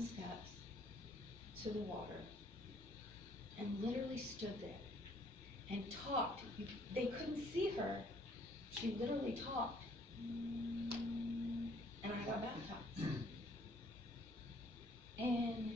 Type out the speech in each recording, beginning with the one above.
steps to the water and literally stood there and talked. They couldn't see her. She literally talked. And I got baptized. And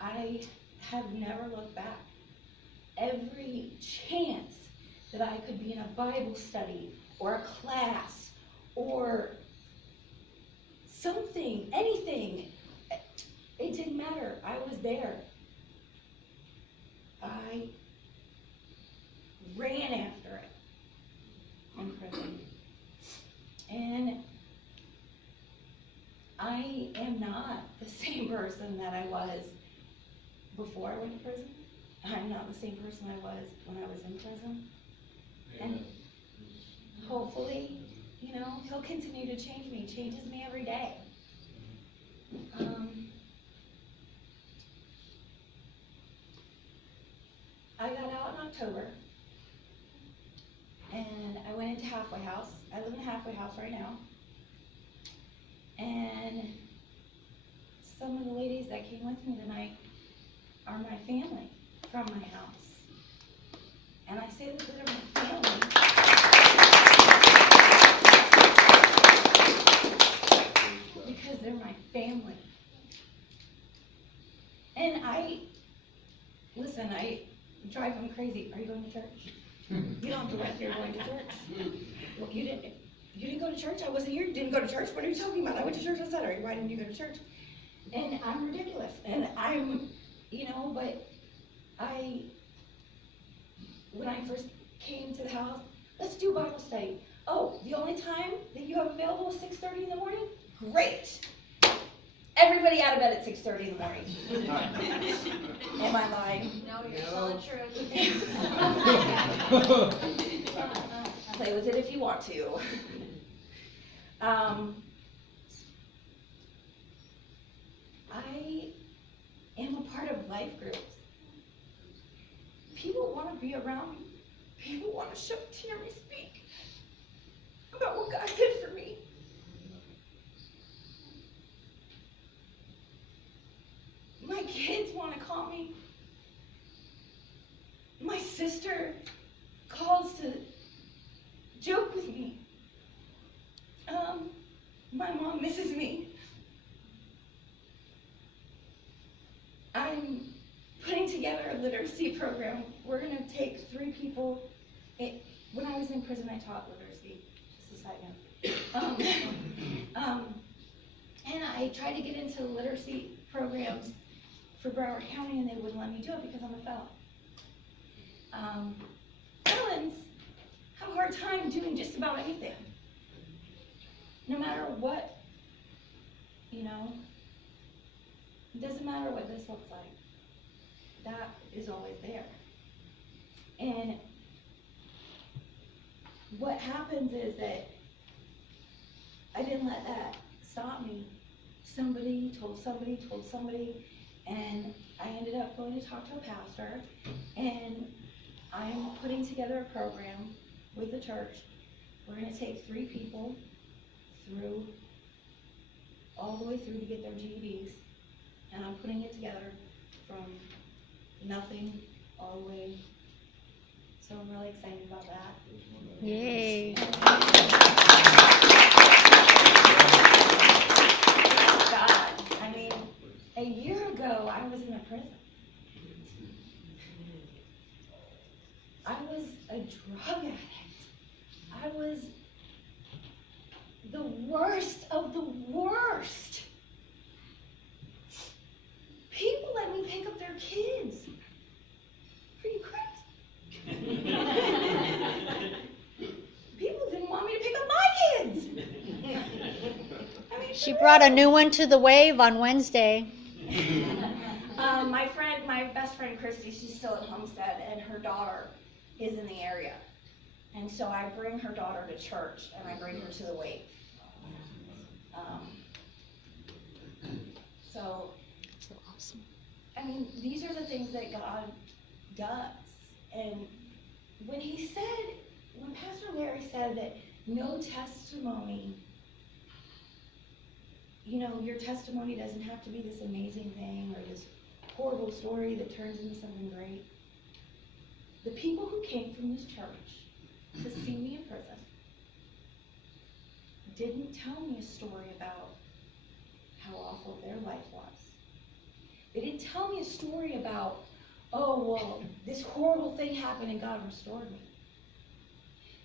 I have never looked back. Every chance that I could be in a Bible study or a class or something, anything, it didn't matter. I was there. I ran after it in prison. And I am not the same person that I was before I went to prison. I'm not the same person I was when I was in prison. And hopefully, you know, he'll continue to change me. He changes me every day. I got out in October, and I went into halfway house. I live in a halfway house right now. And some of the ladies that came with me tonight are my family from my house. And I say that they're my family because they're my family. And listen, I drive them crazy. Are you going to church? You don't have to rent, you're going to church. Well, you didn't go to church? I wasn't here, you didn't go to church? What are you talking about? I went to church on Saturday. Why didn't you go to church? And I'm ridiculous. And I'm, you know, but when I first came to the house, let's do Bible study. Oh, the only time that you have available is 6:30 in the morning? Great. Everybody out of bed at 6:30 in the morning. Am I lying? No, you're telling the truth. Play with it if you want to. I am a part of life groups. People want to be around me. People want to hear me speak about what God did for me. My kids want to call me. My sister calls to joke with me. My mom misses me. I'm putting together a literacy program. We're going to take 3 people. When I was in prison, I taught literacy. Just a side note. And I tried to get into literacy programs for Broward County, and they wouldn't let me do it because I'm a felon. Felons have a hard time doing just about anything. No matter what, you know, it doesn't matter what this looks like. That is always there. And what happens is that I didn't let that stop me. Somebody told somebody, and I ended up going to talk to a pastor, and I'm putting together a program with the church. We're going to take 3 people through, all the way through to get their GEDs, and I'm putting it together from nothing all the way. So I'm really excited about that. Yay. God, I mean, a year ago, I was in a prison. I was a drug addict. I was the worst of the worst. People let me pick up their kids. Are you crazy? People didn't want me to pick up my kids. I mean, She brought a new one to the wave on Wednesday. My best friend Christy, she's still at Homestead, and her daughter is in the area. And so I bring her daughter to church, and I bring her to the wave. So awesome. I mean, these are the things that God does. And when Pastor Larry said that no testimony you know, your testimony doesn't have to be this amazing thing or this horrible story that turns into something great. The people who came from this church to see me in prison didn't tell me a story about how awful their life was. They didn't tell me a story about, oh, well, this horrible thing happened and God restored me.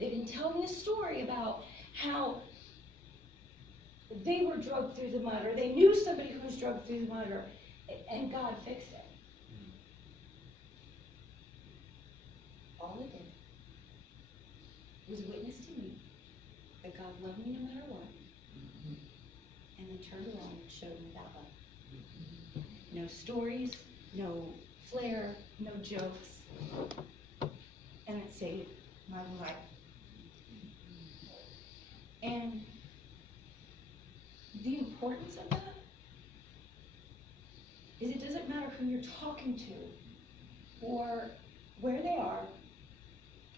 They didn't tell me a story about how they were drugged through the mud, or they knew somebody who was drugged through the mud, and God fixed it. All it did was witness to me that God loved me no matter what, and then turned around and showed me that love. No stories, no flair, no jokes, and it saved my life. And the importance of that is it doesn't matter who you're talking to, or where they are,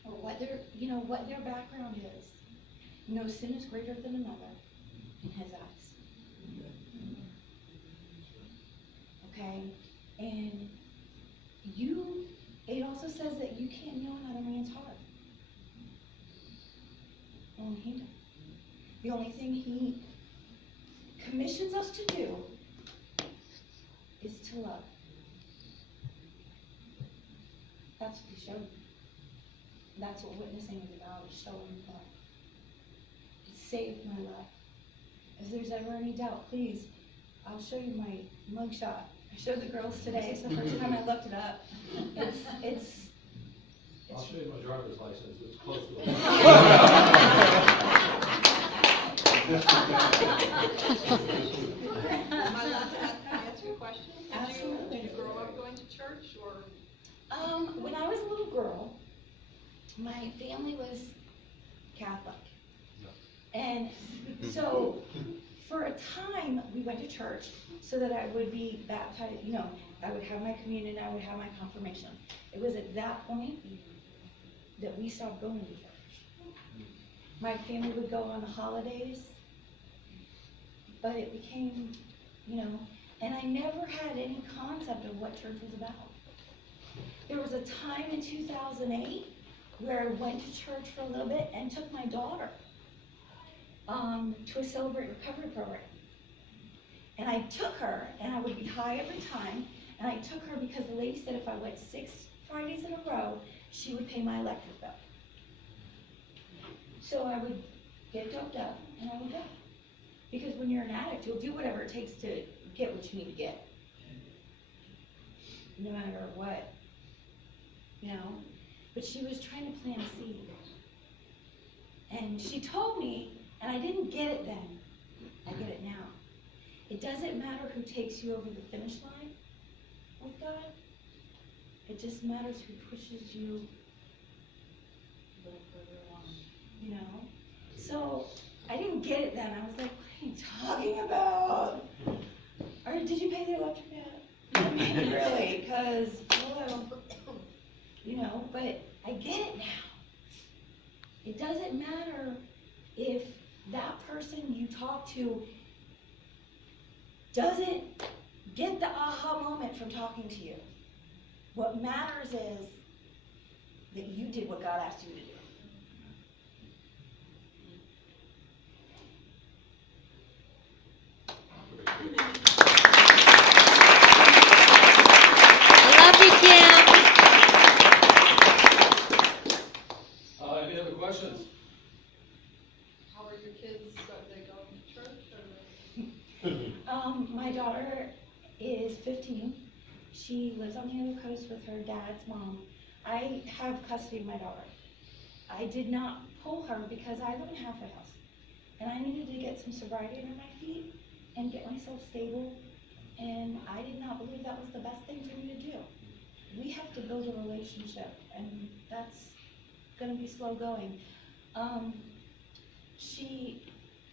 or what their background is. No sin is greater than another in His eyes. Okay? And it also says that you can't know another man's heart. Only He does. The only thing He commissions us to do is to love. That's what He showed me. That's what witnessing is about, is showing love. It saved my life. If there's ever any doubt, please, I'll show you my mugshot. I showed the girls today. It's the first time I looked it up. It's I'll show you my driver's license. It's close to it. Am I allowed to answer your question? Absolutely. Did you grow up going to church, or? When I was a little girl, my family was Catholic. And so for a time we went to church so that I would be baptized, I would have my communion, I would have my confirmation. It was at that point that we stopped going to church. My family would go on the holidays, but it became, and I never had any concept of what church was about. There was a time in 2008 where I went to church for a little bit and took my daughter to a Celebrate Recovery program. And I took her, and I would be high every time, and I took her because the lady said if I went 6 Fridays in a row, she would pay my electric bill. So I would get doped up, and I would go. Because when you're an addict, you'll do whatever it takes to get what you need to get. No matter what, But she was trying to plant a seed. And she told me, and I didn't get it then, I get it now. It doesn't matter who takes you over the finish line with God. It just matters who pushes you a little further along, So I didn't get it then. I was like, what are you talking about? Or did you pay the electric bill? I mean, really, because, but I get it now. It doesn't matter if that person you talk to doesn't get the aha moment from talking to you. What matters is that you did what God asked you to do. Love you, Kim. Any other questions? How are your kids? They go to church, My daughter is 15. She lives on the other coast with her dad's mom. I have custody of my daughter. I did not pull her because I live in a halfway house. And I needed to get some sobriety under my feet and get myself stable. And I did not believe that was the best thing for me to do. We have to build a relationship, and that's going to be slow going.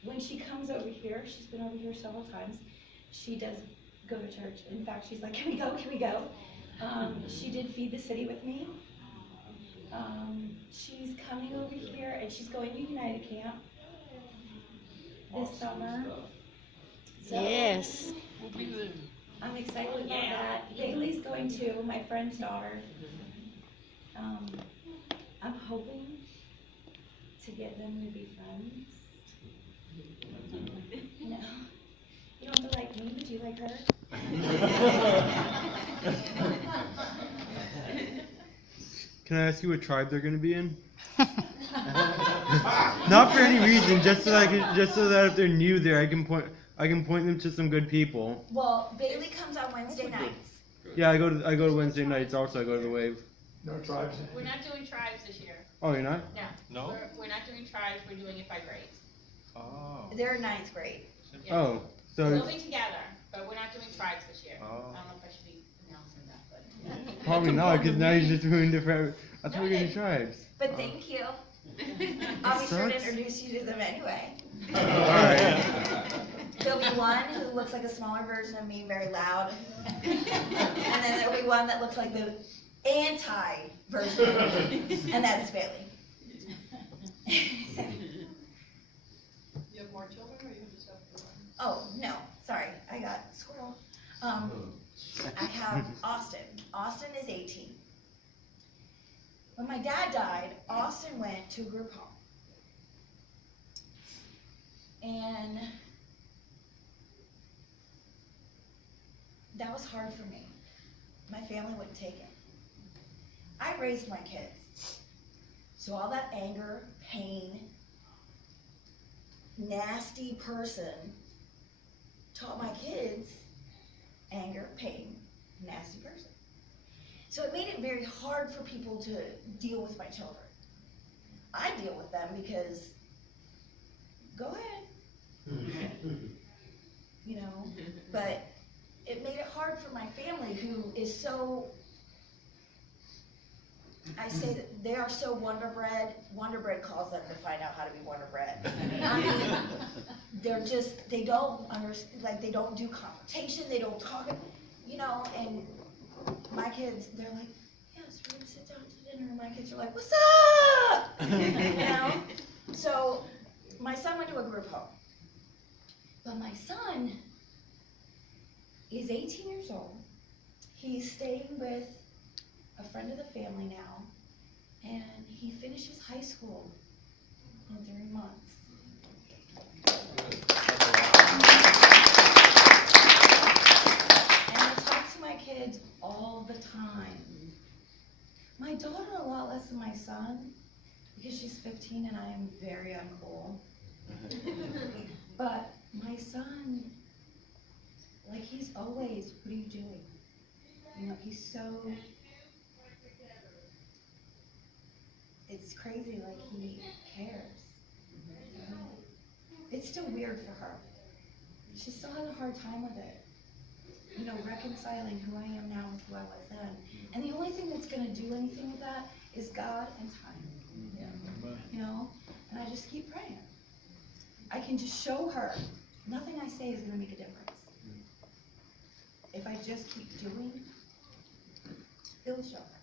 When she comes over here, she's been over here several times, she does go to church. In fact, she's like, can we go, can we go? She did Feed the City with me. She's coming over here, and she's going to United Camp this summer. So, Yes. I'm excited about that. Bailey's going too, my friend's daughter. I'm hoping to get them to be friends. No, you don't have to like me, but you like her. Can I ask you what tribe they're gonna be in? Not for any reason, just so that if they're new there, I can point them to some good people. Well, Bailey comes on Wednesday nights. Yeah, I go to Wednesday nights also. I go to the Wave. No tribes? We're not doing tribes this year. Oh, you're not? No. We're not doing tribes, we're doing it by grades. Oh. They're ninth grade. Yeah. Oh, so We'll be together, but we're not doing tribes this year. Oh. I don't know if I should be announcing that, but. probably not, because now you just ruined it for. I thought we were gonna tribes. But thank you. I'll be sure to Sucks. introduce you to them anyway. Alright. There'll be one who looks like a smaller version of me, very loud. And then there'll be one that looks like the anti-version of me, and that's Bailey. You have more children, or you just have one? Oh, no, sorry, I got squirrel. I have Austin. Austin is 18. When my dad died, Austin went to a group home. And that was hard for me. My family wouldn't take it. I raised my kids. So all that anger, pain, nasty person taught my kids anger, pain, nasty person. So it made it very hard for people to deal with my children. I deal with them because, go ahead, you know, but it made it hard for my family who is so, I say that they are so Wonder Bread. Wonder Bread calls them to find out how to be Wonder Bread. I mean, they're just, they don't understand, like they don't do confrontation, they don't talk, you know, and my kids, they're like, yes, we're gonna sit down to dinner, and my kids are like, what's up? You know? So, my son went to a group home. But my son is 18 years old. He's staying with a friend of the family now, and he finishes high school in 3 months. And I talk to my kids all the time. My daughter a lot less than my son, because she's 15 and I am very uncool. But my son, like he's always, what are you doing? You know, he's so, it's crazy, like he cares. It's still weird for her. She still has a hard time with it. You know, reconciling who I am now with who I was then. And the only thing that's going to do anything with that is God and time. You know? And I just keep praying. I can just show her. Nothing I say is going to make a difference. If I just keep doing, it'll show her.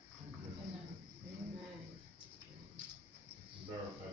Verify